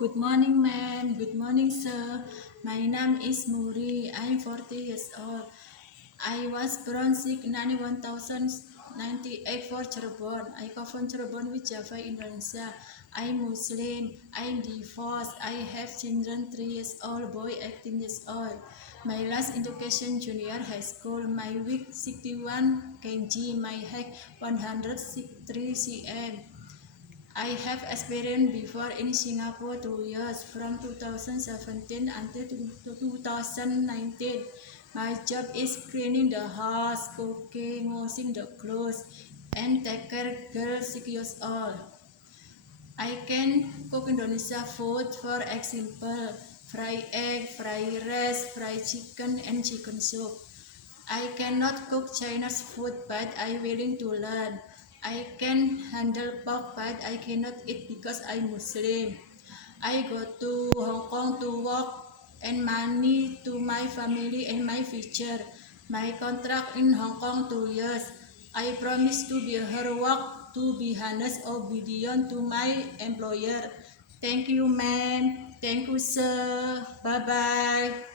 Good morning, ma'am. Good morning, sir. My name is Muri. I'm 40 years old. I was born 6/91/98 for Cirebon. I come from Cirebon with Java, Indonesia. I'm Muslim. I'm divorced. I have children 3 years old, boy 18 years old. My last education junior high school. My weight 61 kg. My height 103 cm. I have experience before in Singapore 2 years, from 2017 until 2019. My job is cleaning the house, cooking, washing the clothes, and take care girls 6 years old. I can cook Indonesia food, for example, fry egg, fry rice, fry chicken, and chicken soup. I cannot cook Chinese food, but I'm willing to learn. I can handle pork, but I cannot eat because I'm Muslim. I go to Hong Kong to work and money to my family and my future. My contract in Hong Kong 2 years. I promise to be hard work, to be honest, obedient to my employer. Thank you, ma'am. Thank you, sir. Bye-bye.